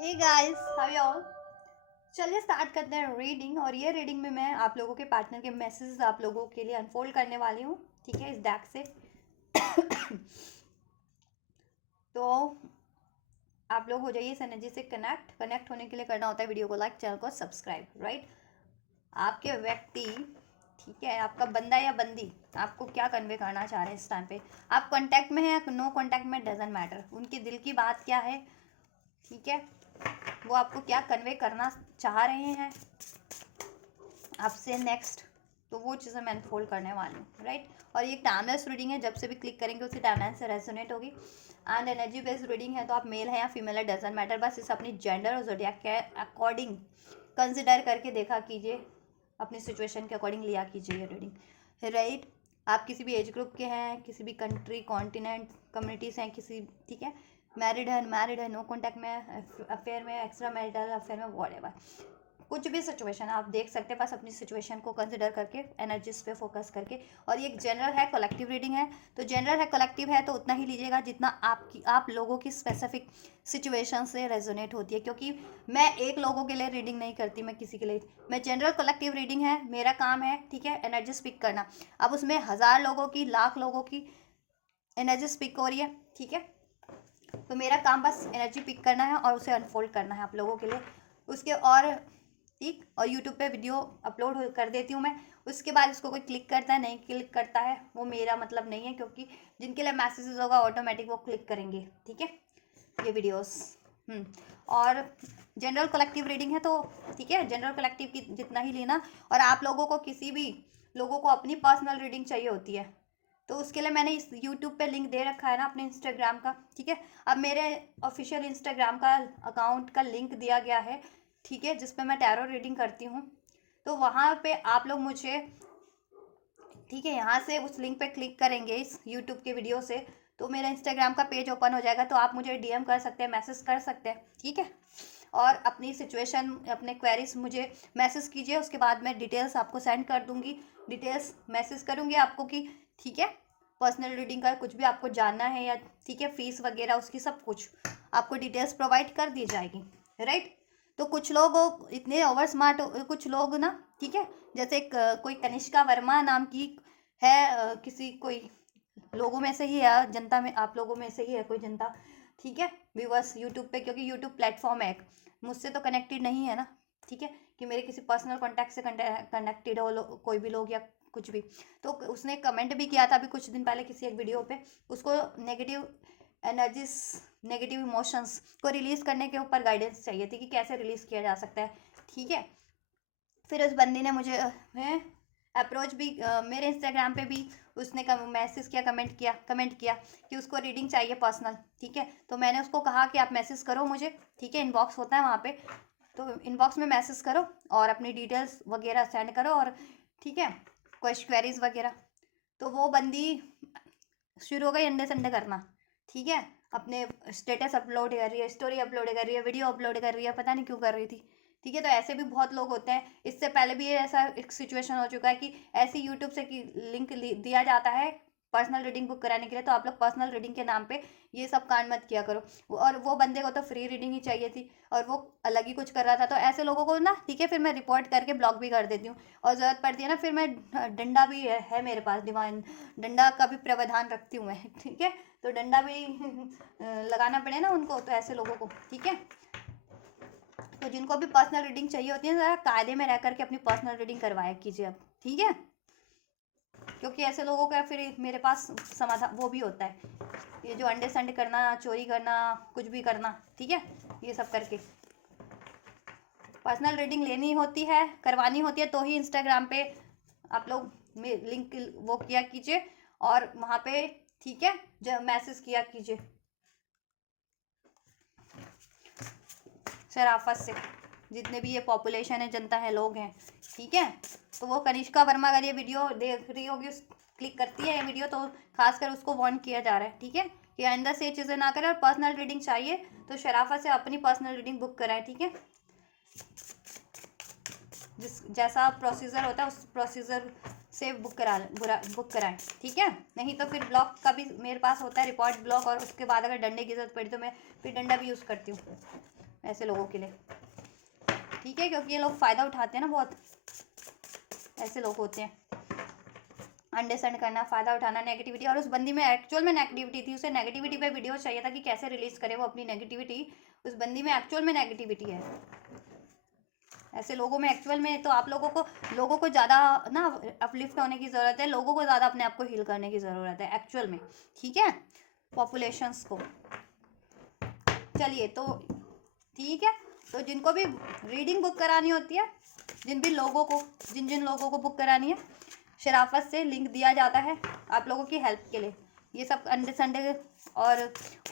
Hey guys, how you all. चलिए start करते हैं रीडिंग। और ये रीडिंग में मैं आप लोगों के पार्टनर के मैसेज आप लोगों के लिए अनफोल्ड करने वाली हूँ, ठीक है, इस डैक से। तो आप लोग हो जाइए इस एनर्जी से कनेक्ट होने के लिए करना होता है वीडियो को लाइक, चैनल को सब्सक्राइब, राइट। आपके व्यक्ति, ठीक है, आपका बंदा या बंदी आपको क्या कन्वे करना चाह रहे हैं इस टाइम पे। आप कांटेक्ट में हैं या नो कांटेक्ट में, डजेंट मैटर। उनके दिल की बात क्या है, ठीक है, वो आपको क्या कन्वे करना चाह रहे हैं आपसे नेक्स्ट। तो वो चीज़ें मैं अनफोल्ड करने वाली हूँ, राइट। और ये टाइमलेस रीडिंग है, जब से भी क्लिक करेंगे उसी टाइमलाइन से रेजोनेट होगी। एंड एनर्जी बेस्ड रीडिंग है, तो आप मेल है या फीमेल है डजेंट मैटर, बस इसे अपनी जेंडर और ज़ोडिएक के अकॉर्डिंग कंसिडर करके देखा कीजिए, अपनी सिचुएशन के अकॉर्डिंग लिया कीजिए ये रीडिंग, राइट। आप किसी भी एज ग्रुप के हैं, किसी भी कंट्री, कॉन्टिनेंट, कम्युनिटीज़ हैं किसी, ठीक है, मैरिड है, अनमैरिड है, नो कॉन्टैक्ट में, अफेयर में, एक्स्ट्रा मैरिटल अफेयर में, व्हाटएवर, कुछ भी सिचुएशन आप देख सकते हैं, बस अपनी सिचुएशन को कंसिडर करके एनर्जीज पे फोकस करके। और ये एक जनरल है, कलेक्टिव रीडिंग है, तो जनरल है, कलेक्टिव है, तो उतना ही लीजिएगा जितना आप लोगों की स्पेसिफिक सिचुएशन से रेजोनेट होती है, क्योंकि मैं एक लोगों के लिए रीडिंग नहीं करती, मैं किसी के लिए। मैं जनरल कलेक्टिव रीडिंग है, मेरा काम है, ठीक है, एनर्जी स्पिक करना। अब उसमें 1000 लोगों की, लाख लोगों की एनर्जी स्पिक हो रही है, ठीक है, तो मेरा काम बस एनर्जी पिक करना है और उसे अनफोल्ड करना है आप लोगों के लिए। उसके और ठीक, और यूट्यूब पे वीडियो अपलोड कर देती हूँ मैं। उसके बाद उसको कोई क्लिक करता है, नहीं क्लिक करता है, वो मेरा मतलब नहीं है, क्योंकि जिनके लिए मैसेजेस होगा ऑटोमेटिक वो क्लिक करेंगे, ठीक है, ये वीडियोस। और जनरल कलेक्टिव रीडिंग है, तो ठीक है, जनरल कलेक्टिव की जितना ही लेना। और आप लोगों को किसी भी लोगों को अपनी पर्सनल रीडिंग चाहिए होती है, तो उसके लिए मैंने इस यूट्यूब पे लिंक दे रखा है ना अपने इंस्टाग्राम का, ठीक है। अब मेरे ऑफिशियल इंस्टाग्राम का अकाउंट का लिंक दिया गया है, ठीक है, जिस पे मैं टैरो रीडिंग करती हूँ। तो वहाँ पे आप लोग मुझे, ठीक है, यहाँ से उस लिंक पे क्लिक करेंगे इस यूट्यूब के वीडियो से, तो मेरा इंस्टाग्राम का पेज ओपन हो जाएगा, तो आप मुझे डीएम कर सकते हैं, मैसेज कर सकते हैं, ठीक है। और अपनी सिचुएशन, अपने क्वेरीज मुझे मैसेज कीजिए, उसके बाद मैं डिटेल्स आपको सेंड कर दूँगी, डिटेल्स मैसेज करूँगी आपको कि, ठीक है, पर्सनल रीडिंग का कुछ भी आपको जानना है या, ठीक है, फीस वगैरह उसकी सब कुछ आपको डिटेल्स प्रोवाइड कर दी जाएगी, राइट। तो कुछ लोग इतने ओवर स्मार्ट, कुछ लोग ना, ठीक है, जैसे कोई कनिष्का वर्मा नाम की है, किसी कोई लोगों में से ही है, जनता में, आप लोगों में से ही है कोई जनता, ठीक है, व्यूअर्स यूट्यूब पे, क्योंकि यूट्यूब प्लेटफॉर्म है एक, मुझसे तो कनेक्टेड नहीं है ना, ठीक है, कि मेरे किसी पर्सनल कॉन्टैक्ट से कनेक्टेड हो कोई भी लोग या कुछ भी। तो उसने कमेंट भी किया था अभी कुछ दिन पहले किसी एक वीडियो पे, उसको नेगेटिव एनर्जीज, नेगेटिव इमोशंस को रिलीज़ करने के ऊपर गाइडेंस चाहिए थी कि कैसे रिलीज़ किया जा सकता है, ठीक है। फिर उस बंदी ने मुझे अप्रोच भी, मेरे इंस्टाग्राम पे भी उसने मैसेज किया, कमेंट किया कि उसको रीडिंग चाहिए पर्सनल, ठीक है। तो मैंने उसको कहा कि आप मैसेज करो मुझे, ठीक है, इनबॉक्स होता है वहाँ पे, तो इनबॉक्स में मैसेज करो और अपनी डिटेल्स वगैरह सेंड करो, और ठीक है, क्वेरीज वगैरह। तो वो बंदी शुरू हो गई अंडे संडे करना, ठीक है, अपने स्टेटस अपलोड कर रही है, स्टोरी अपलोड कर रही है, वीडियो अपलोड कर रही है, पता नहीं क्यों कर रही थी, ठीक है। तो ऐसे भी बहुत लोग होते हैं, इससे पहले भी ऐसा एक सिचुएशन हो चुका है कि ऐसे यूट्यूब से लिंक दिया जाता है पर्सनल रीडिंग बुक कराने के लिए, तो आप लोग पर्सनल रीडिंग के नाम पे ये सब कांड मत किया करो। और वो बंदे को तो फ्री रीडिंग ही चाहिए थी और वो अलग ही कुछ कर रहा था, तो ऐसे लोगों को ना, ठीक है, फिर मैं रिपोर्ट करके ब्लॉक भी कर देती हूँ। और ज़रूरत पड़ती है ना, फिर मैं डंडा भी है मेरे पास, डिवाइन डंडा का भी प्रावधान रखती हूँ मैं, ठीक है। तो डंडा भी लगाना पड़े ना उनको, तो ऐसे लोगों को, ठीक है। तो जिनको भी पर्सनल रीडिंग चाहिए होती है, ज़रा कायदे में रह करके अपनी पर्सनल रीडिंग करवाया कीजिए अब, ठीक है, क्योंकि ऐसे लोगों का फिर मेरे पास समाधान वो भी होता है, ये जो अंडे संडे करना, चोरी करना, कुछ भी करना, ठीक है, ये सब करके पर्सनल रीडिंग लेनी होती है, करवानी होती है, तो ही इंस्टाग्राम पे आप लोग लिंक वो किया कीजिए और वहाँ पे, ठीक है, जो मैसेज किया कीजिए शराफत से, जितने भी ये पॉपुलेशन है, जनता है, लोग हैं, ठीक है। तो वो कनिष्का वर्मा अगर ये वीडियो देख रही होगी, क्लिक करती है ये वीडियो, तो खासकर उसको वार्न किया जा रहा है, ठीक है, कि आइंदा से ये चीज़ें ना करें, और पर्सनल रीडिंग चाहिए तो शराफत से अपनी पर्सनल रीडिंग बुक कराएं, ठीक है। जिस जैसा प्रोसीजर होता है उस प्रोसीजर से बुक कराएं, ठीक है। नहीं तो फिर ब्लॉक का भी मेरे पास होता है, रिपोर्ट ब्लॉक, और उसके बाद अगर डंडे की जरूरत पड़ी तो मैं फिर डंडा भी यूज़ करती हूँ, ऐसे लोगों के लिए, ठीक है, क्योंकि ये लोग फ़ायदा उठाते हैं ना बहुत, ऐसे लोग होते हैं। अंडरस्टैंड करना, फ़ायदा उठाना, नेगेटिविटी, और उस बंदी में एक्चुअल में नेगेटिविटी थी, उसे नेगेटिविटी पे वीडियो चाहिए था कि कैसे रिलीज करे वो अपनी नेगेटिविटी। उस बंदी में एक्चुअल में नेगेटिविटी है, ऐसे लोगों में एक्चुअल में। तो आप लोगों को ज़्यादा ना अपलिफ्ट होने की ज़रूरत है, लोगों को ज़्यादा अपने आप को हील करने की ज़रूरत है एक्चुअल में, ठीक है, पॉपुलेशंस को। चलिए, तो ठीक है, तो जिनको भी रीडिंग बुक करानी होती है, जिन जिन लोगों को बुक करानी है, शराफत से लिंक दिया जाता है आप लोगों की हेल्प के लिए। ये सब अंडे संडे और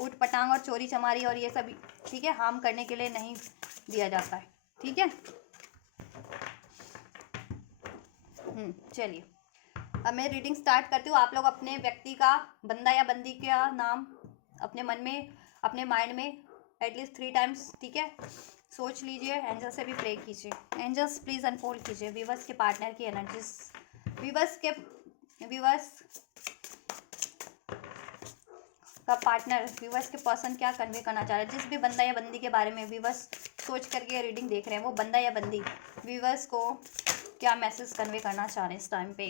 ऊट पटांग और चोरी चमारी और ये सब, ठीक है, हार्म करने के लिए नहीं दिया जाता है, ठीक है। चलिए, अब मैं रीडिंग स्टार्ट करती हूँ। आप लोग अपने व्यक्ति का, बंदा या बंदी का नाम अपने मन में, अपने माइंड में एटलीस्ट 3 टाइम्स, ठीक है, सोच लीजिए। एंजल से भी प्रे कीजिए। एंजल्स प्लीज अनफोल्ड कीजिए व्यूअर्स के पार्टनर की एनर्जीज, व्यूअर्स का पार्टनर, व्यूअर्स के पर्सन क्या कन्वे करना चाह रहा है, जिस भी बंदा या बंदी के बारे में व्यूअर्स सोच करके रीडिंग देख रहे हैं, वो बंदा या बंदी व्यूअर्स को क्या मैसेज कन्वे करना चाह रहे हैं इस टाइम पे।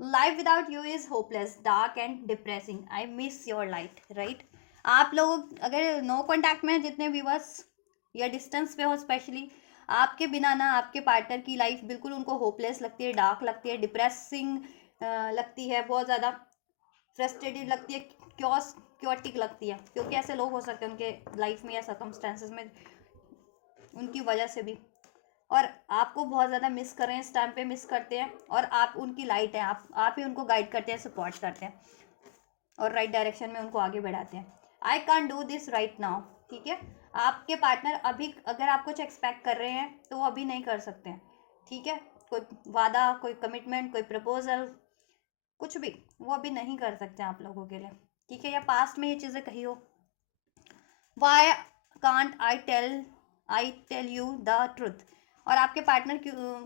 Life without you is hopeless, dark and depressing, I miss your light, right. आप लोग अगर नो कॉन्टैक्ट में हैं, जितने व्यूअर्स या डिस्टेंस पे हो, स्पेशली आपके बिना ना आपके पार्टनर की लाइफ बिल्कुल उनको होपलेस लगती है, डार्क लगती है, डिप्रेसिंग लगती है, बहुत ज़्यादा फ्रस्ट्रेटेड लगती है, क्योटिक लगती है, क्योंकि ऐसे लोग हो सकते हैं उनके लाइफ में या सर्कमस्टेंसेस में, उनकी वजह से भी। और आपको बहुत ज़्यादा मिस कर रहे हैं इस टाइम पे, मिस करते हैं, और आप उनकी लाइट हैं, आप ही उनको गाइड करते हैं, सपोर्ट करते हैं और राइट डायरेक्शन में उनको आगे बढ़ाते हैं। I can't do this right now, ठीक है। आपके पार्टनर अभी अगर आप कुछ एक्सपेक्ट कर रहे हैं तो वो अभी नहीं कर सकते हैं, ठीक है। कोई वादा, कोई कमिटमेंट, कोई प्रपोजल, कुछ भी वो अभी नहीं कर सकते आप लोगों के लिए, ठीक है, या पास्ट में ये चीज़ें कही हो। Why can't I tell you the truth, और आपके पार्टनर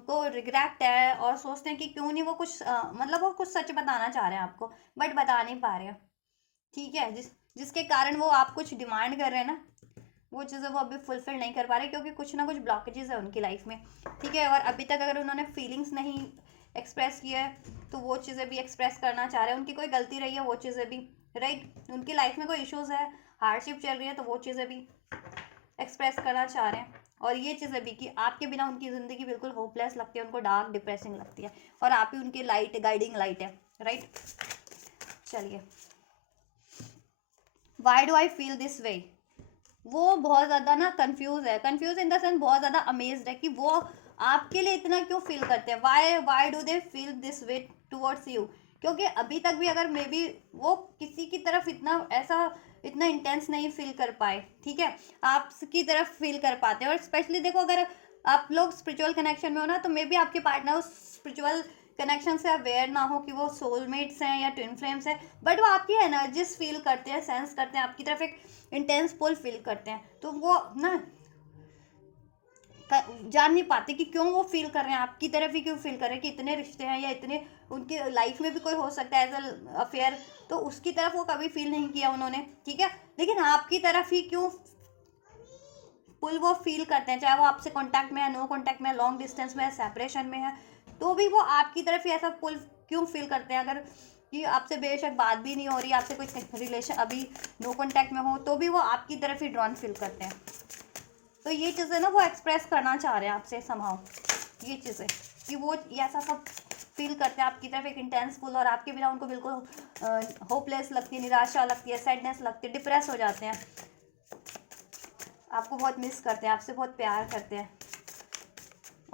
को रिग्रेट है और सोचते हैं कि क्यों नहीं वो कुछ मतलब वो कुछ सच बताना चाह रहे हैं आपको, बट बता नहीं पा रहे हैं, ठीक है। जिसके कारण वो आप कुछ डिमांड कर रहे हैं ना, वो चीज़ें वो अभी फुलफिल नहीं कर पा रहे, क्योंकि कुछ ना कुछ ब्लॉकेजेस है उनकी लाइफ में, ठीक है। और अभी तक अगर उन्होंने फीलिंग्स नहीं एक्सप्रेस किया है तो वो चीज़ें भी एक्सप्रेस करना चाह रहे हैं, उनकी कोई गलती रही है वो चीज़ें भी, राइट, उनकी लाइफ में कोई इश्यूज़ है, हार्डशिप चल रही है, तो वो चीज़ें भी एक्सप्रेस करना चाह रहे हैं। और ये चीज़ें भी कि आपके बिना उनकी ज़िंदगी बिल्कुल होपलेस लगती है, उनको डार्क डिप्रेसिंग लगती है, और आप ही उनकी लाइट, गाइडिंग लाइट है, राइट। चलिए, why do I feel this way, वो बहुत ज़्यादा ना कंफ्यूज है, कंफ्यूज इन द सेंस बहुत ज़्यादा अमेज्ड है कि वो आपके लिए इतना क्यों फील करते हैं। Why do they feel this way towards you, क्योंकि अभी तक भी अगर मे बी वो किसी की तरफ इतना इंटेंस नहीं फील कर पाए, ठीक है, आपकी तरफ फील कर पाते हैं। और स्पेशली देखो, अगर आप लोग स्पिरिचुअल कनेक्शन में हो ना, तो मे बी आपके पार्टनर उस स्पिरिचुअल कनेक्शन से अवेयर ना हो कि वो सोलमेट्स हैं या ट्विन फ्लेम्स हैं, बट वो आपकी एनर्जीज फील करते हैं, सेंस करते हैं, आपकी तरफ एक इंटेंस पुल फील करते हैं, तो वो ना जान नहीं पाते कि क्यों वो फील कर रहे हैं, आपकी तरफ ही क्यों फील कर रहे हैं, कि इतने रिश्ते हैं या इतने उनकी लाइफ में भी कोई हो सकता है एज अ अफेयर, तो उसकी तरफ वो कभी फील नहीं किया उन्होंने, ठीक है, लेकिन आपकी तरफ ही क्यों पुल वो फील करते हैं, चाहे वो आपसे कांटेक्ट में है, नो कांटेक्ट में है, लॉन्ग डिस्टेंस में है, सेपरेशन में है, तो भी वो आपकी तरफ ही ऐसा पुल क्यों फील करते हैं। अगर कि आपसे बेशक बात भी नहीं हो रही, आपसे कोई रिलेशन अभी नो कांटेक्ट में हो, तो भी वो आपकी तरफ ही ड्रॉन फील करते हैं। तो ये चीज़ें ना वो एक्सप्रेस करना चाह रहे हैं आपसे समहाउ, ये चीज़ें कि वो ऐसा सब फील करते हैं आपकी तरफ एक इंटेंस पुल, और आपके बिना उनको बिल्कुल होपलेस लगती है, निराशा लगती है, सैडनेस लगती है, डिप्रेस हो जाते हैं, आपको बहुत मिस करते हैं, आपसे बहुत प्यार करते हैं।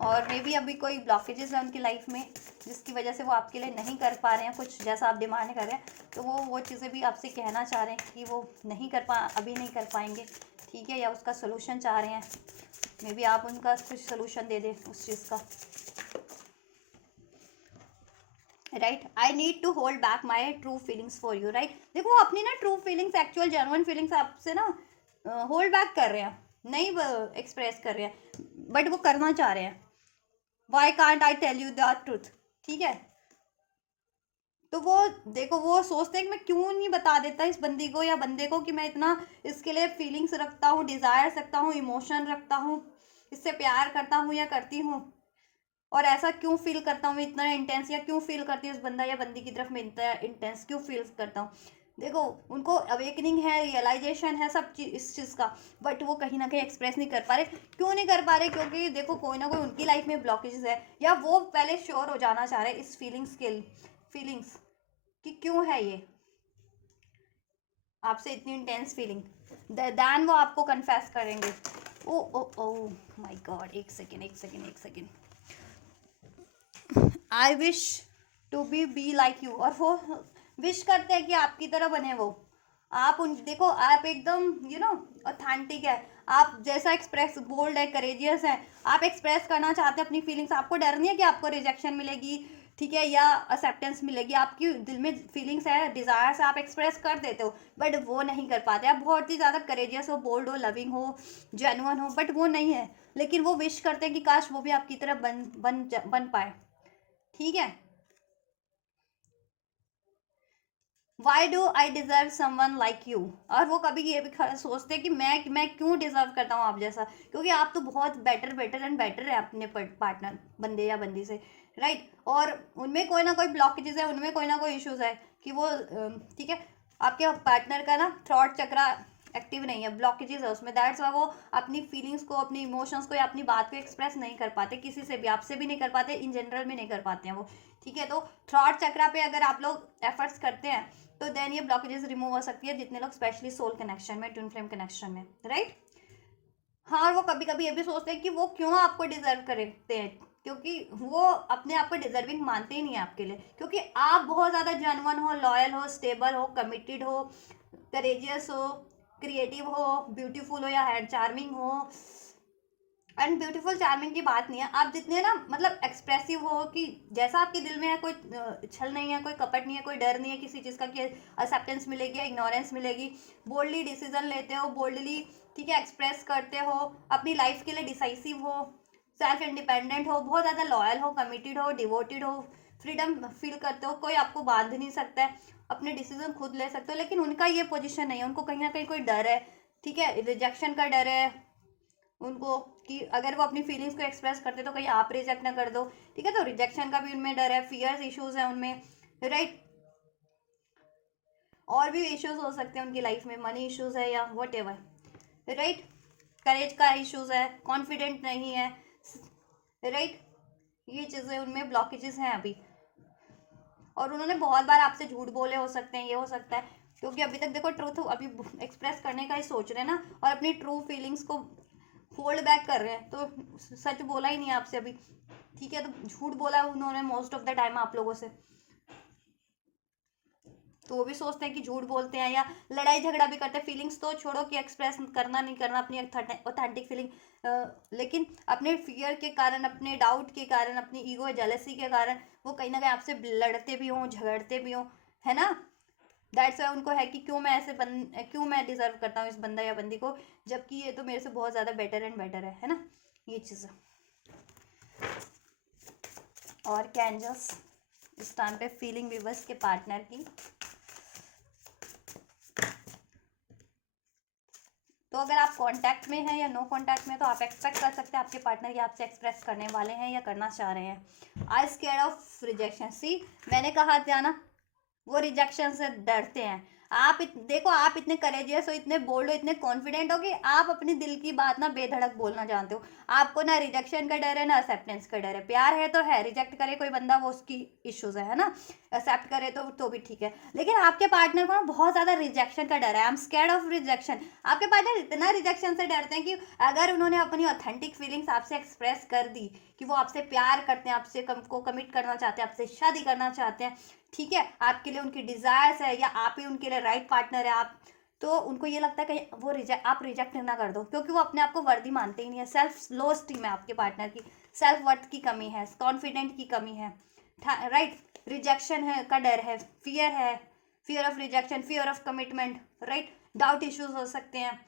और मे बी अभी कोई ब्लॉकेजेस है उनकी लाइफ में जिसकी वजह से वो आपके लिए नहीं कर पा रहे हैं कुछ जैसा आप डिमांड कर रहे हैं, तो वो चीज़ें भी आपसे कहना चाह रहे हैं कि वो अभी नहीं कर पाएंगे, ठीक है, या उसका सोल्यूशन चाह रहे हैं, मे बी आप उनका कुछ सोल्यूशन दे दें उस चीज़ का, right. I need to hold back my true feelings for you, right. देखो, वो अपनी ना true feelings, actual genuine feelings आपसे ना होल्ड बैक कर रहे हैं, नहीं एक्सप्रेस कर रहे हैं, बट वो करना चाह रहे हैं। Why can't I tell you the truth, ठीक है, तो वो देखो, वो सोचते हैं कि मैं क्यों नहीं बता देता इस बंदी को या बंदे को कि मैं इतना इसके लिए फीलिंग्स रखता हूँ, डिज़ायर्स रखता हूँ, इमोशन रखता हूँ, इससे प्यार करता हूँ या करती हूँ, और ऐसा क्यों फील करता हूँ मैं इतना इंटेंस, या क्यों फील करती हूँ उस बंदा या बंदी की तरफ मैं इतना इंटेंस क्यों फील करता हूँ। देखो, उनको अवेकनिंग है, रियलाइजेशन है सब चीज इस चीज़ का, बट वो कहीं ना कहीं एक्सप्रेस नहीं कर पा रहे। क्यों नहीं कर पा रहे? क्योंकि देखो, कोई ना कोई उनकी लाइफ में ब्लॉकेजेस है, या वो पहले श्योर हो जाना चाह रहे इस फीलिंग्स कि क्यों है ये आपसे इतनी इंटेंस फीलिंग, दैन वो आपको कन्फेस करेंगे। Oh oh oh my God, एक सेकेंड एक सेकेंड एक second. I wish to be like you, और वो विश करते हैं कि आपकी तरह बने वो। आप उन देखो, आप एकदम ऑथेंटिक है, आप जैसा एक्सप्रेस बोल्ड है, करेजियस है, आप एक्सप्रेस करना चाहते हैं अपनी फीलिंग्स। आपको डर नहीं है कि आपको रिजेक्शन मिलेगी, ठीक है, या एक्सेप्टेंस मिलेगी। आपकी दिल में फीलिंग्स है, डिजायर्स, आप एक्सप्रेस कर देते हो, बट वो नहीं कर पाते। आप बहुत ही ज़्यादा करेजियस हो, बोल्ड हो, लविंग हो, जेन्युइन हो, बट वो नहीं है। लेकिन वो विश करते हैं कि काश वो भी आपकी तरह बन पाए, ठीक है। Why do I deserve someone like you, और वो कभी ये भी सोचते हैं कि मैं क्यों डिजर्व करता हूँ आप जैसा, क्योंकि आप तो बहुत बेटर बेटर एंड बेटर है अपने पार्टनर, बंदे या बंदी से, राइट। और उनमें कोई ना कोई ब्लॉकेजेस है, उनमें कोई ना कोई इश्यूज है कि वो ठीक है, आपके पार्टनर का ना थॉट चक्रा एक्टिव नहीं है, ब्लॉकेजेस है उसमें, दैट्स वाई वो अपनी फीलिंग्स को, अपनी इमोशंस को या अपनी बात को एक्सप्रेस नहीं कर पाते किसी से भी, आपसे भी नहीं कर पाते, इन जनरल में नहीं कर पाते हैं वो, ठीक है। तो थॉट चक्रा पे अगर आप लोग एफर्ट्स करते हैं तो देन ये ब्लॉकेजेस रिमूव हो सकती है, जितने लोग स्पेशली सोल कनेक्शन में, ट्विन फ्लेम कनेक्शन में, राइट। हाँ, और वो कभी कभी ये भी सोचते हैं कि वो क्यों आपको डिजर्व करते हैं, क्योंकि वो अपने आप को डिजर्विंग मानते ही नहीं है आपके लिए, क्योंकि आप बहुत ज़्यादा जेन्युइन हो, लॉयल हो, स्टेबल हो, कमिटेड हो, करेजियस हो, क्रिएटिव हो, ब्यूटीफुल हो या हैंड चार्मिंग हो। एंड ब्यूटीफुल चार्मिंग की बात नहीं है, आप जितने ना मतलब एक्सप्रेसिव हो, कि जैसा आपके दिल में है, कोई छल नहीं है, कोई कपट नहीं है, कोई डर नहीं है किसी चीज़ का कि एक्सेप्टेंस मिलेगी या इग्नोरेंस मिलेगी, बोल्डली डिसीजन लेते हो, बोल्डली, ठीक है, एक्सप्रेस करते हो, अपनी लाइफ के लिए डिसाइसिव हो, सेल्फ इंडिपेंडेंट हो, बहुत ज़्यादा लॉयल हो, कमिटेड हो, डिवोटेड हो, फ्रीडम फील करते हो, कोई आपको बांध नहीं सकता है, अपने डिसीजन खुद ले सकते हो। लेकिन उनका ये पोजिशन नहीं है, उनको कहीं ना कहीं कोई डर है, ठीक है, रिजेक्शन का डर है उनको, कि अगर वो अपनी फीलिंग्स को एक्सप्रेस करते तो कहीं आप रिजेक्ट ना कर दो, ठीक है। तो रिजेक्शन का भी उनमें डर है, फियर्स इश्यूज है उनमें, राइट। और भी इश्यूज हो सकते हैं उनकी लाइफ में, मनी इश्यूज है या वट एवर, राइट। करेज का इश्यूज है, कॉन्फिडेंट नहीं है, राइट। ये चीज़ें उनमें ब्लॉकेजेस हैं अभी, और उन्होंने बहुत बार आपसे झूठ बोले हो सकते हैं, ये हो सकता है, क्योंकि अभी तक देखो ट्रूथ अभी एक्सप्रेस करने का ही सोच रहे हैं ना, और अपनी ट्रू फीलिंग्स को होल्ड बैक कर रहे हैं, तो सच बोला ही नहीं है आपसे अभी, ठीक है। तो झूठ बोला उन्होंने मोस्ट ऑफ द टाइम आप लोगों से, तो वो भी सोचते हैं कि झूठ बोलते हैं, या लड़ाई झगड़ा भी करते हैं, फीलिंग्स तो छोड़ो कि एक्सप्रेस करना नहीं करना अपनी ऑथेंटिक फीलिंग, लेकिन अपने फियर के कारण, अपने डाउट के कारण, अपनी ईगो जेलसी के कारण वो कहीं ना कहीं आपसे लड़ते भी हों, झगड़ते भी हों, है ना। दैट्स वाई उनको है कि क्यों मैं डिजर्व करता हूँ इस बंदा या बंदी को, जबकि ये तो मेरे से बहुत ज़्यादा बेटर एंड बेटर है ना, ये चीज़। और कैंजल्स इस टाइम पे फीलिंग विवर्स के पार्टनर की, तो अगर आप कांटेक्ट में हैं या नो कांटेक्ट में, तो आप एक्सपेक्ट कर सकते हैं आपके पार्टनर ये आपसे एक्सप्रेस करने वाले हैं या करना चाह रहे हैं। आई स्केयर ऑफ रिजेक्शन, सी मैंने कहा था ना, वो रिजेक्शन से डरते हैं। देखो, आप इतने करेजियस हो, इतने बोल्ड हो, इतने कॉन्फिडेंट हो कि आप अपनी दिल की बात ना बेधड़क बोलना जानते हो। आपको ना रिजेक्शन का डर है, ना एक्सेप्टेंस का डर है। प्यार है तो है, रिजेक्ट करे कोई बंदा वो उसकी इश्यूज है ना, एक्सेप्ट करे तो भी ठीक है। लेकिन आपके पार्टनर को ना बहुत ज़्यादा रिजेक्शन का डर है, I am scared of rejection. आपके पार्टनर इतना रिजेक्शन से डरते हैं कि अगर उन्होंने अपनी ऑथेंटिक फीलिंग्स आपसे एक्सप्रेस कर दी, कि वो आपसे प्यार करते हैं, आपसे को कमिट करना चाहते हैं, आपसे शादी करना चाहते हैं, ठीक है, आपके लिए उनकी डिजायर्स है, या आप ही उनके लिए राइट पार्टनर है आप, तो उनको ये लगता है कि वो आप रिजेक्ट ना कर दो, क्योंकि वो अपने आप को वर्दी मानते ही नहीं है। सेल्फ लो स्टीम है आपके पार्टनर की, सेल्फ वर्थ की कमी है, कॉन्फिडेंट की कमी है, राइट। रिजेक्शन है का डर है, fear of rejection, fear of commitment, right. Doubt issues हो सकते हैं,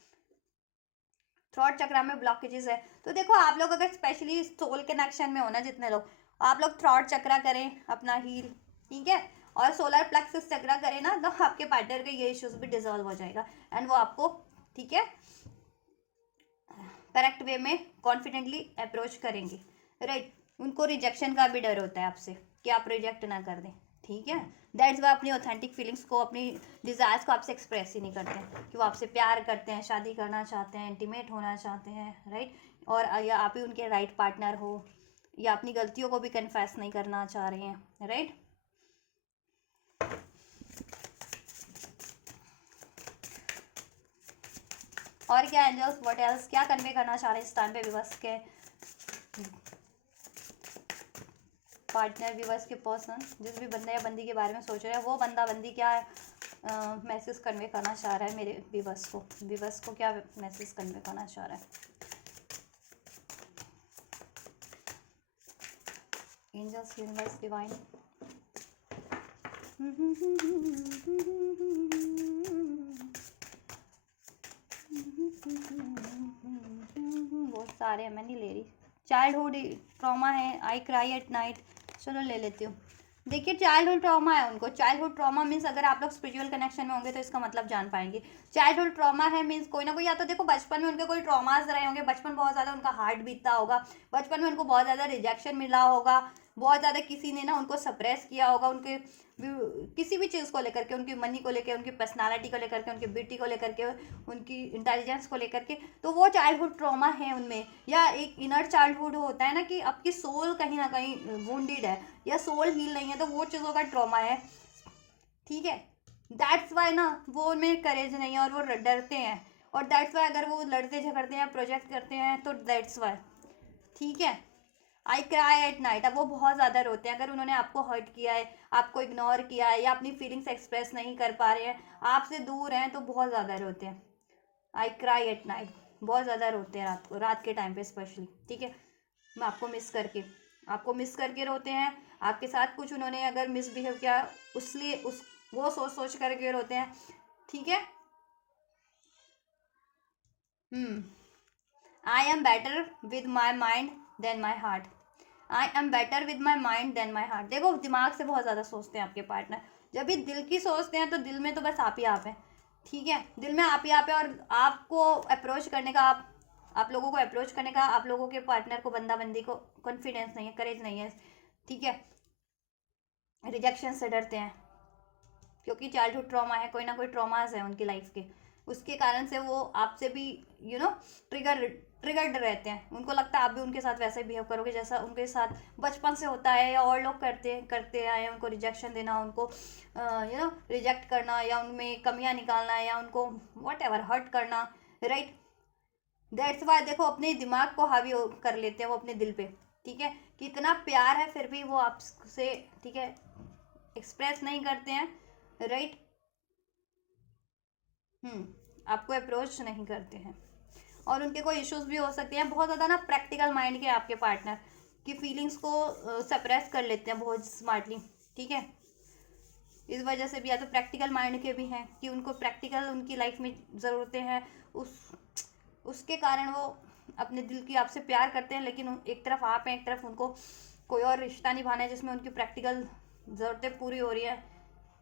थ्रॉट चक्रा में ब्लॉकेजेस है। तो देखो, आप लोग अगर स्पेशली सोल कनेक्शन में हो ना, जितने लोग, आप लोग थ्रॉट चक्रा करें अपना हील, ठीक है। और सोलर प्लेक्सस चक्रा करे ना, तो आपके पार्टनर के ये इश्यूज भी डिजॉल्व हो जाएगा एंड वो आपको, ठीक है, करेक्ट वे में कॉन्फिडेंटली अप्रोच करेंगे, राइट। उनको रिजेक्शन का भी डर होता है आपसे कि आप रिजेक्ट ना कर दें, ठीक है। दैट्स वाई अपनी ऑथेंटिक फीलिंग्स को, अपनी डिज़ायर्स को आपसे एक्सप्रेस ही नहीं करते हैं कि वो आपसे प्यार करते हैं, शादी करना चाहते हैं, इंटीमेट होना चाहते हैं, राइट। और या आप ही उनके राइट पार्टनर हो, या अपनी गलतियों को भी कन्फेस नहीं करना चाह रहे हैं, राइट। और क्या एंजल्स, व्हाट एल्स, क्या कन्वे करना चाह रहे हैं इस टाइम पे विवर्स के पार्टनर, विवर्स के पर्सन, जिस भी बंदा या बंदी के बारे में सोच रहे हैं, वो बंदा बंदी क्या मैसेज कन्वे करना चाह रहा है मेरे विवर्स को, विवर्स को क्या मैसेज कन्वे करना चाह रहा है। एंजल्स, यूनिवर्स, डिवाइन, बहुत सारे हैं, मैं नहीं ले रही। चाइल्डहुड ट्रॉमा है, आई क्राई एट नाइट, चलो ले लेती हूँ। देखिए चाइल्डहुड ट्रॉमा है उनको, चाइल्डहुड ट्रॉमा मीन्स अगर आप लोग स्पिरिचुअल कनेक्शन में होंगे तो इसका मतलब जान पाएंगे। चाइल्डहुड ट्रॉमा है मीन्स कोई ना कोई, या तो देखो बचपन में उनके कोई ट्रॉमास रहे होंगे, बचपन बहुत ज़्यादा उनका हार्ट बीतता होगा, बचपन में उनको बहुत ज़्यादा रिजेक्शन मिला होगा, बहुत ज़्यादा किसी ने ना उनको सप्रेस किया होगा, उनके किसी भी चीज़ को लेकर के, उनकी मनी को लेकर, उनकी पर्सनालिटी को लेकर के, उनकी ब्यूटी को लेकर के, उनकी इंटेलिजेंस को लेकर के, तो वो चाइल्डहुड ट्रॉमा है उनमें। या एक इनर चाइल्डहुड होता है ना कि आपकी सोल कहीं ना कहीं वुंडेड है या सोल हील नहीं है, तो वो चीज़ों का ट्रॉमा है, ठीक है। दैट्स वाई ना वो उनमें करेज नहीं है और वो डरते हैं, और दैट्स वाई अगर वो लड़ते झगड़ते हैं, प्रोजेक्ट करते हैं, तो दैट्स वाई, ठीक है। आई क्राई एट नाइट, अब वो बहुत ज़्यादा रोते हैं अगर उन्होंने आपको हर्ट किया है, आपको इग्नोर किया है, या अपनी फीलिंग्स एक्सप्रेस नहीं कर पा रहे हैं, आपसे दूर हैं, तो बहुत ज़्यादा रोते हैं। आई क्राई एट नाइट, बहुत ज़्यादा रोते हैं रात को, रात के टाइम पे स्पेशली, ठीक है। मैं आपको मिस करके रोते हैं, आपके साथ कुछ उन्होंने अगर मिसबिहेव किया उसलिए उस वो सोच सोच करके रोते हैं, ठीक है। I am better with my mind than my heart, I am better with my mind than my heart. देखो दिमाग से बहुत ज़्यादा सोचते हैं आपके पार्टनर, जब भी दिल की सोचते हैं तो दिल में तो बस आप ही आप हैं, ठीक है। दिल में आप ही आप है, और आपको अप्रोच करने का, आप लोगों को अप्रोच करने का, आप लोगों के पार्टनर को, बंदा बंदी को कॉन्फिडेंस नहीं है, करेज नहीं है, ठीक है। रिजेक्शन से डरते हैं क्योंकि चाइल्डहुड ट्रॉमा है, कोई ना कोई ट्रॉमास है उनकी लाइफ के, उसके कारण से वो आपसे भी ट्रिगर्ड रहते हैं। उनको लगता है आप भी उनके साथ वैसे ही बिहेव करोगे जैसा उनके साथ बचपन से होता है, या और लोग करते आए हैं, उनको रिजेक्शन देना, उनको रिजेक्ट करना, या उनमें कमियां निकालना, या उनको वट एवर हर्ट करना, राइट। दैट्स वाई देखो अपने दिमाग को हावी कर लेते हैं वो अपने दिल पे, ठीक है। कितना प्यार है फिर भी वो आपसे, ठीक है, एक्सप्रेस नहीं करते हैं, राइट। आपको अप्रोच नहीं करते हैं, और उनके कोई इश्यूज भी हो सकते हैं बहुत ज़्यादा ना, प्रैक्टिकल माइंड के आपके पार्टनर की फीलिंग्स को सप्रेस कर लेते हैं बहुत स्मार्टली, ठीक है। इस वजह से भी, या तो प्रैक्टिकल माइंड के भी हैं कि उनको प्रैक्टिकल उनकी लाइफ में ज़रूरतें हैं, उसके कारण वो अपने दिल की आपसे प्यार करते हैं, लेकिन एक तरफ आप हैं, एक तरफ उनको कोई और रिश्ता निभाना है जिसमें उनकी प्रैक्टिकल ज़रूरतें पूरी हो रही है,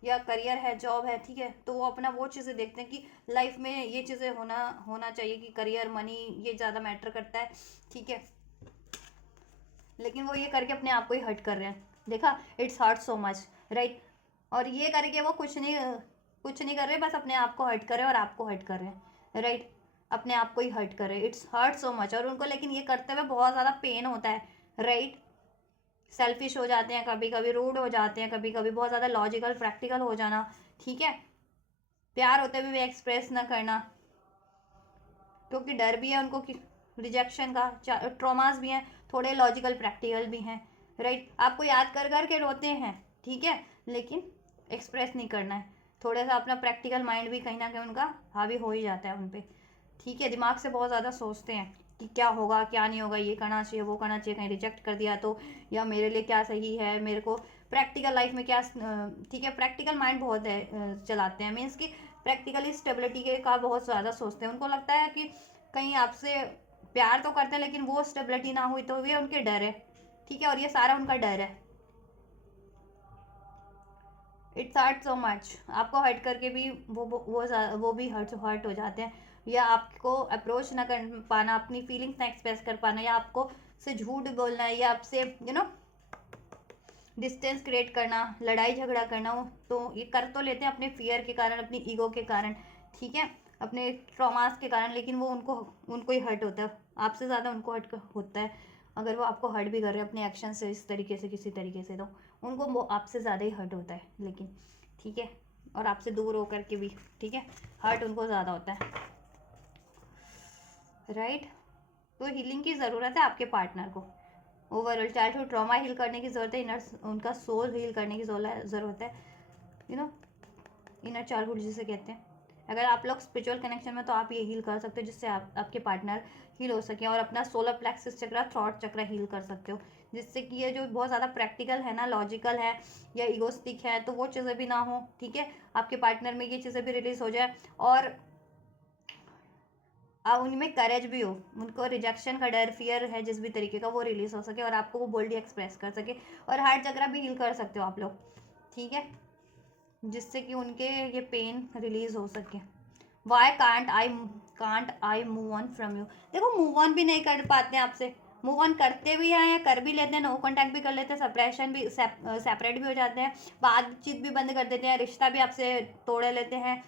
या करियर है, जॉब है, ठीक है। तो वो अपना वो चीज़ें देखते हैं कि लाइफ में ये चीज़ें होना चाहिए कि करियर, मनी, ये ज़्यादा मैटर करता है, ठीक है। लेकिन वो ये करके अपने आप को ही हर्ट कर रहे हैं, देखा, it's hurt so much, right. और ये करके वो कुछ नहीं कर रहे, बस अपने आप को हर्ट कर रहे हैं और आपको हर्ट कर रहे हैं, राइट। अपने आप को ही हर्ट कर रहे हैं, इट्स हर्ट सो मच। और उनको लेकिन ये करते हुए बहुत ज़्यादा पेन होता है, राइट। सेल्फिश हो जाते हैं कभी कभी, रूड हो जाते हैं कभी कभी, बहुत ज़्यादा लॉजिकल प्रैक्टिकल हो जाना, ठीक है। प्यार होते हुए भी एक्सप्रेस ना करना, क्योंकि डर भी है उनको कि रिजेक्शन का, ट्रॉमास भी हैं, थोड़े लॉजिकल प्रैक्टिकल भी हैं, राइट। आपको याद कर कर के रोते हैं, ठीक है, लेकिन एक्सप्रेस नहीं करना है, थोड़ा सा अपना प्रैक्टिकल माइंड भी कहीं ना कहीं उनका हावी हो ही जाता है उन पर, ठीक है। दिमाग से बहुत ज़्यादा सोचते हैं कि क्या होगा क्या नहीं होगा, ये करना चाहिए वो करना चाहिए, कहीं रिजेक्ट कर दिया तो, या मेरे लिए क्या सही है, मेरे को प्रैक्टिकल लाइफ में क्या, ठीक है। प्रैक्टिकल माइंड बहुत है, चलाते हैं, मीन्स कि प्रैक्टिकली स्टेबिलिटी के का बहुत ज़्यादा सोचते हैं। उनको लगता है कि कहीं आपसे प्यार तो करते हैं लेकिन वो स्टेबिलिटी ना हुई तो ये उनके डर है, ठीक है। और ये सारा उनका डर है, इट्स हर्ट सो मच, आपको हर्ट करके भी वो भी हर्ट हो जाते हैं, या आपको अप्रोच ना कर पाना, अपनी फीलिंग्स ना एक्सप्रेस कर पाना, या आपको से झूठ बोलना, या आपसे डिस्टेंस क्रिएट करना, लड़ाई झगड़ा करना, तो ये कर तो लेते हैं अपने फियर के कारण, अपनी ईगो के कारण, ठीक है, अपने ट्रॉमास के कारण, लेकिन वो उनको ही हर्ट होता है, आपसे ज़्यादा उनको हर्ट होता है। अगर वो आपको हर्ट भी कर रहे हैं अपने एक्शन से, इस तरीके से किसी तरीके से, तो उनको वो आपसे ज़्यादा ही हर्ट होता है, लेकिन ठीक है, और आपसे दूर होकर के भी, ठीक है, हर्ट उनको ज़्यादा होता है, राइट। तो हीलिंग की ज़रूरत है आपके पार्टनर को, ओवरऑल चाइल्डहुड ट्रॉमा हील करने की ज़रूरत है, इनर उनका सोल हील करने की ज़रूरत है, यू नो इनर चाइल्डहुड जिसे कहते हैं। अगर आप लोग स्पिरिचुअल कनेक्शन में, तो आप ये हील कर सकते हो जिससे आपके पार्टनर हील हो सके, और अपना सोलर प्लेक्सस चक्र, थॉट चक्र हील कर सकते हो, जिससे कि ये जो बहुत ज़्यादा प्रैक्टिकल है ना, लॉजिकल है या इगोस्टिक है, तो वो चीज़ें भी ना हो, ठीक है, आपके पार्टनर में ये चीज़ें भी रिलीज हो जाए, और उनमें करेज भी हो, उनको रिजेक्शन का डर, फियर है जिस भी तरीके का, वो रिलीज हो सके, और आपको वो बोल्डली एक्सप्रेस कर सके, और हार्ट चक्र भी हील कर सकते हो आप लोग, ठीक है, जिससे कि उनके ये पेन रिलीज हो सके। Y can't I move on from you, देखो मूव ऑन भी नहीं कर पाते हैं आपसे, मूव ऑन करते भी हैं या कर भी लेते हैं, नो कॉन्टैक्ट भी कर लेते हैं, सेपरेशन भी सेपरेट भी हो जाते हैं, बातचीत भी बंद कर देते हैं, रिश्ता भी आपसे तोड़ लेते हैं,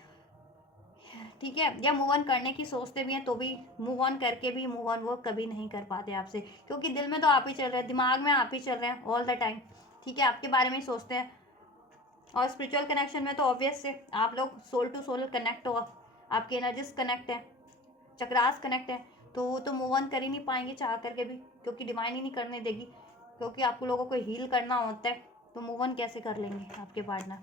ठीक है, या मूव ऑन करने की सोचते भी हैं, तो भी मूव ऑन करके भी मूव ऑन वो कभी नहीं कर पाते आपसे, क्योंकि दिल में तो आप ही चल रहे हैं, दिमाग में आप ही चल रहे हैं ऑल द टाइम, ठीक है, आपके बारे में ही सोचते हैं। और स्पिरिचुअल कनेक्शन में तो ऑब्वियस से आप लोग सोल टू सोल कनेक्ट हो, आपके एनर्जीज कनेक्ट है, चक्रास कनेक्ट है, तो वो तो मूव ऑन कर ही नहीं पाएंगे चाह करके भी, क्योंकि डिवाइन ही नहीं करने देगी, क्योंकि आपको लोगों को हील करना होता है, तो मूव ऑन कैसे कर लेंगे आपके partner.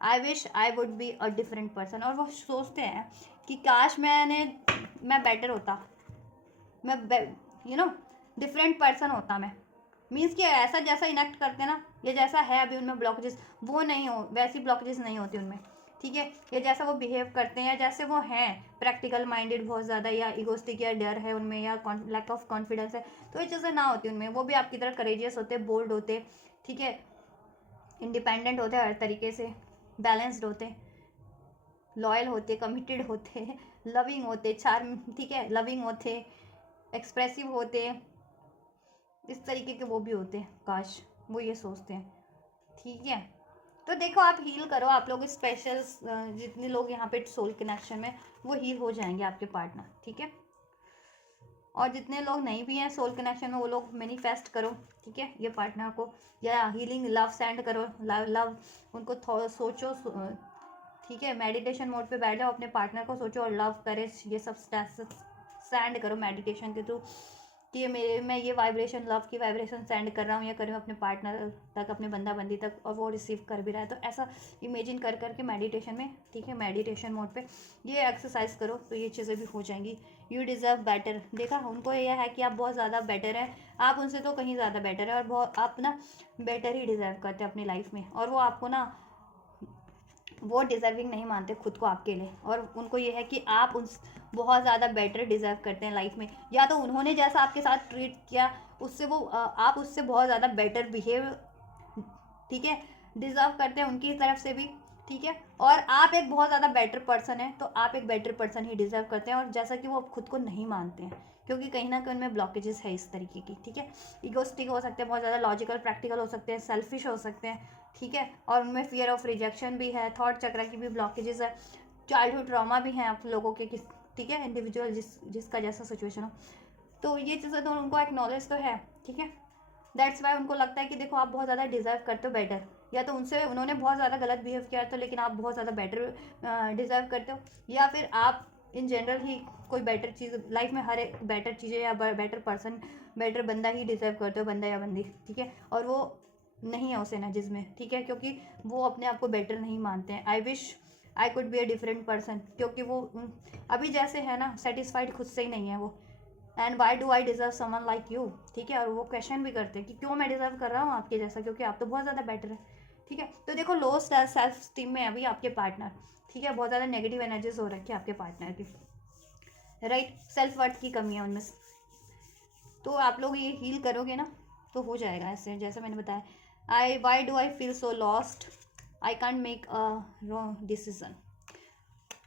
I wish I would be a different person, और वो सोचते हैं कि काश मैं बेटर होता, मैं डिफरेंट पर्सन होता, मैं मीन्स कि ऐसा जैसा इनेक्ट करते हैं ना, या जैसा है अभी उनमें ब्लॉकेजेस, वो नहीं हो, वैसी ब्लॉकेजेस नहीं होती उनमें, ठीक है, या जैसा वो बिहेव करते हैं, या जैसे वो हैं प्रैक्टिकल माइंडेड बहुत ज़्यादा, या इगोस्टिक, या डर है उनमें, या लैक ऑफ कॉन्फिडेंस है, तो ये चीज़ें ना होती उनमें, वो भी आपकी तरह करेजियस होते, बोल्ड होते, ठीक है, इंडिपेंडेंट होते, हर तरीके से बैलेंस्ड होते, लॉयल होते, कमिटेड होते, लविंग होते, चार्म, ठीक है, लविंग होते, एक्सप्रेसिव होते, इस तरीके के वो भी होते हैं, काश वो ये सोचते हैं, ठीक है। तो देखो आप हील करो, आप लोग स्पेशल जितने लोग यहाँ पे सोल कनेक्शन में, वो हील हो जाएंगे आपके पार्टनर, ठीक है, और जितने लोग नहीं भी हैं सोल कनेक्शन में, वो लोग मैनिफेस्ट करो, ठीक है, ये पार्टनर को, या हीलिंग लव सेंड करो, लव उनको सोचो, ठीक है, मेडिटेशन मोड पे बैठ जाओ, अपने पार्टनर को सोचो, और लव करेज ये सब सेंड करो मेडिटेशन के थ्रू, कि मैं ये वाइब्रेशन, लव की वाइब्रेशन सेंड कर रहा हूँ, या कर रही हूँ अपने पार्टनर तक, अपने बंदा बंदी तक, और वो रिसीव कर भी रहा है, तो ऐसा इमेजिन कर करके मेडिटेशन में, ठीक है, मेडिटेशन मोड पे ये एक्सरसाइज करो, तो ये चीज़ें भी हो जाएंगी। यू डिज़र्व बेटर, देखा उनको यह है कि आप बहुत ज़्यादा बेटर हैं, आप उनसे तो कहीं ज़्यादा बेटर है, और बहुत आप ना बेटर ही डिज़र्व करते हैं अपनी लाइफ में, और वो आपको ना वो डिज़र्विंग नहीं मानते खुद को आपके लिए, और उनको ये है कि आप उन बहुत ज़्यादा बेटर डिज़र्व करते हैं लाइफ में, या तो उन्होंने जैसा आपके साथ ट्रीट किया उससे वो आप उससे बहुत ज़्यादा बेटर बिहेव, ठीक है, डिज़र्व करते हैं उनकी तरफ से भी, ठीक है, और आप एक बहुत ज़्यादा बेटर पर्सन है, तो आप एक बेटर पर्सन ही डिज़र्व करते हैं, और जैसा कि वो खुद को नहीं मानते हैं, क्योंकि कहीं ना कहीं उनमें ब्लॉकेजेस है इस तरीके की, ठीक है, इगोस्टिक हो सकते हैं, बहुत ज़्यादा लॉजिकल प्रैक्टिकल हो सकते हैं, सेल्फिश हो सकते हैं, ठीक है, और उनमें फियर ऑफ रिजेक्शन भी है, थॉट चक्र की भी ब्लॉकेजेस है, चाइल्डहुड ट्रॉमा भी है आप लोगों के, ठीक है, इंडिविजुअल जिसका जैसा सिचुएशन हो, तो ये चीज़ें तो उनको एक्नॉलेज तो है, ठीक है, दैट्स वाई उनको लगता है कि देखो आप बहुत ज़्यादा डिज़र्व करते हो बेटर, या तो उनसे उन्होंने बहुत ज़्यादा गलत बिहेव किया तो, लेकिन आप बहुत ज़्यादा बेटर डिज़र्व करते हो, या फिर आप इन जनरल ही कोई बेटर चीज़ लाइफ में, हर एक बेटर चीज़ें या बेटर पर्सन, बेटर बंदा ही डिज़र्व करते हो, बंदा या बंदी, ठीक है, और वो नहीं है उस एनर्जीज में, ठीक है, क्योंकि वो अपने आप को बेटर नहीं मानते हैं। I wish I could be a different person, क्योंकि वो अभी जैसे है ना सेटिस्फाइड खुद से ही नहीं है वो, and why do I deserve someone like you, ठीक है, और वो क्वेश्चन भी करते हैं कि क्यों मैं डिजर्व कर रहा हूँ आपके जैसा, क्योंकि आप तो बहुत ज़्यादा बेटर है, ठीक है, तो देखो लो सेल्फ स्टीम में अभी आपके पार्टनर, ठीक है, बहुत ज़्यादा नेगेटिव एनर्जीज हो रखी है आपके पार्टनर की, राइट, सेल्फ वर्थ की कमी है उनमें, तो आप लोग ये हील करोगे ना तो हो जाएगा ऐसे, जैसे मैंने बताया, why do I feel so lost, I can't make a wrong decision.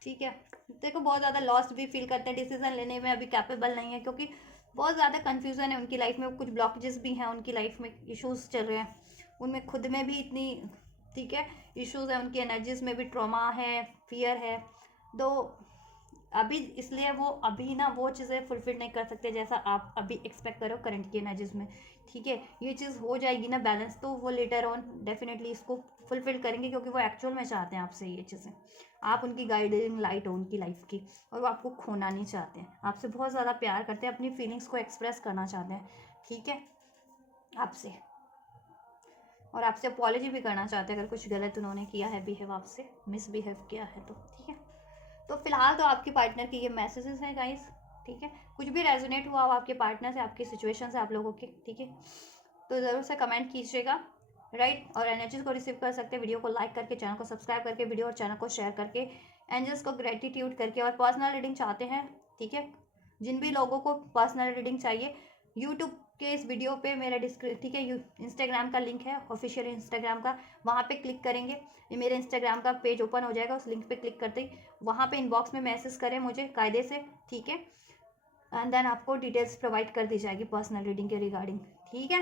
ठीक है, देखो बहुत ज़्यादा लॉस्ट भी फील करते हैं, डिसीजन लेने में अभी कैपेबल नहीं है, क्योंकि बहुत ज़्यादा कन्फ्यूज़न है उनकी लाइफ में, कुछ ब्लॉकेजेस भी हैं उनकी लाइफ में, इश्यूज चल रहे हैं उनमें, खुद में भी इतनी, ठीक है, इश्यूज है, उनकी एनर्जीज में भी ट्रॉमा है, फियर है। तो अभी इसलिए वो अभी ना वो चीज़ें फुलफिल नहीं कर सकते जैसा आप अभी एक्सपेक्ट करो करंट की एनर्जीज में। ठीक है, ये चीज़ हो जाएगी ना बैलेंस, तो वो लेटर ऑन डेफिनेटली इसको फुलफिल करेंगे, क्योंकि वो एक्चुअल में चाहते हैं आपसे ये चीज़ें। आप उनकी गाइडिंग लाइट हो उनकी लाइफ की, और वो आपको खोना नहीं चाहते हैं, आपसे बहुत ज़्यादा प्यार करते हैं, अपनी फीलिंग्स को एक्सप्रेस करना चाहते हैं। ठीक है, आपसे, और आपसे अपॉलॉजी भी करना चाहते हैं अगर कुछ गलत उन्होंने किया है, बिहेव आपसे मिसबिहेव किया है तो। ठीक है, तो फिलहाल तो आपके पार्टनर के ये मैसेजेस हैं गाइस। ठीक है, कुछ भी रेजोनेट हुआ हो आपके पार्टनर से, आपकी सिचुएशन से, आप लोगों की, ठीक है, तो ज़रूर से कमेंट कीजिएगा, राइट। और एनर्जीज को रिसीव कर सकते हैं वीडियो को लाइक करके, चैनल को सब्सक्राइब करके, वीडियो और चैनल को शेयर करके, एंजल्स को ग्रेटिट्यूड करके। और पर्सनल रीडिंग चाहते हैं, ठीक है, जिन भी लोगों को पर्सनल रीडिंग चाहिए, यूट्यूब के इस वीडियो पे मेरा ठीक है, इंस्टाग्राम का लिंक है, ऑफिशियल इंस्टाग्राम का, वहाँ पे क्लिक करेंगे, ये मेरे इंस्टाग्राम का पेज ओपन हो जाएगा, उस लिंक पे क्लिक करते ही वहाँ पे इनबॉक्स में मैसेज करें मुझे कायदे से, ठीक है, एंड देन आपको डिटेल्स प्रोवाइड कर दी जाएगी पर्सनल रीडिंग के रिगार्डिंग। ठीक है,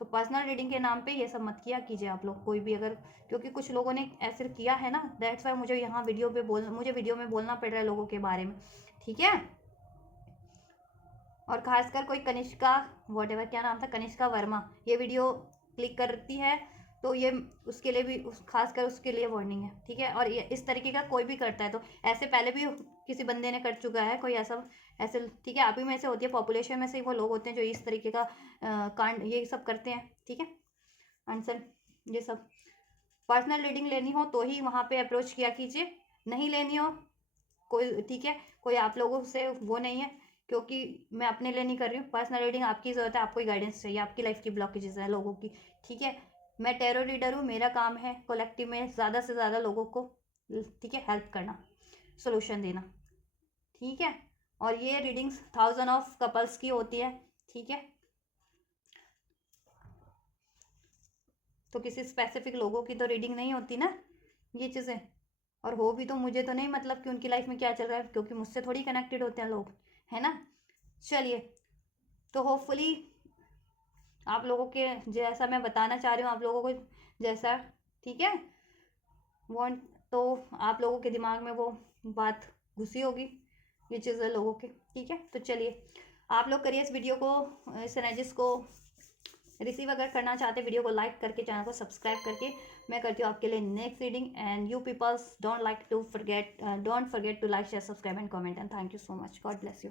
तो पर्सनल रीडिंग के नाम पे ये सब मत किया कीजिए आप लोग, कोई भी अगर, क्योंकि कुछ लोगों ने ऐसे किया है ना, दैट्स वाई मुझे यहाँ मुझे वीडियो में बोलना पड़ रहा है लोगों के बारे में। ठीक है, और खासकर कोई कनिष्का वॉटेवर क्या नाम था, कनिष्का वर्मा, ये वीडियो क्लिक करती है तो ये उसके लिए भी खासकर उसके लिए वार्निंग है। ठीक है, और ये इस तरीके का कोई भी करता है तो ऐसे पहले भी किसी बंदे ने कर चुका है कोई ऐसा ऐसे। ठीक है, आप ही में से होती है, पॉपुलेशन में से ही वो लोग होते हैं जो इस तरीके का कांड ये सब करते हैं। ठीक है, आंसर ये सब, पर्सनल रीडिंग लेनी हो तो ही वहाँ पे अप्रोच किया कीजिए, नहीं लेनी हो कोई, ठीक है, कोई आप लोगों से वो नहीं है, क्योंकि मैं अपने लिए नहीं कर रही हूँ, पर्सनल रीडिंग आपकी ज़रूरत है, आपको ही गाइडेंस चाहिए, आपकी लाइफ की ब्लॉकेजेस है लोगों की। ठीक है, मैं टैरो रीडर हूँ, मेरा काम है कलेक्टिव में ज़्यादा से ज़्यादा लोगों को, ठीक है, हेल्प करना, सोल्यूशन देना। ठीक है, और ये रीडिंग्स 1000 ऑफ कपल्स की होती है। ठीक है, तो किसी स्पेसिफिक लोगों की तो रीडिंग नहीं होती ना ये चीज़ें, और हो भी तो मुझे तो नहीं मतलब कि उनकी लाइफ में क्या चल रहा है, क्योंकि मुझसे थोड़ी कनेक्टेड होते हैं लोग, है ना। चलिए, तो होपफुली आप लोगों के जैसा मैं बताना चाह रही हूँ आप लोगों को जैसा, ठीक है, वांट, तो आप लोगों के दिमाग में वो बात घुसी होगी, ये चीज़ें लोगों के। ठीक है, तो चलिए आप लोग करिए इस वीडियो को, इस एनर्जीज को रिसीव अगर करना चाहते हैं, वीडियो को लाइक करके, चैनल को सब्सक्राइब करके। मैं करती हूँ आपके लिए next reading, and you peoples don't forget to like, share, subscribe and comment, and thank you so much, God bless you.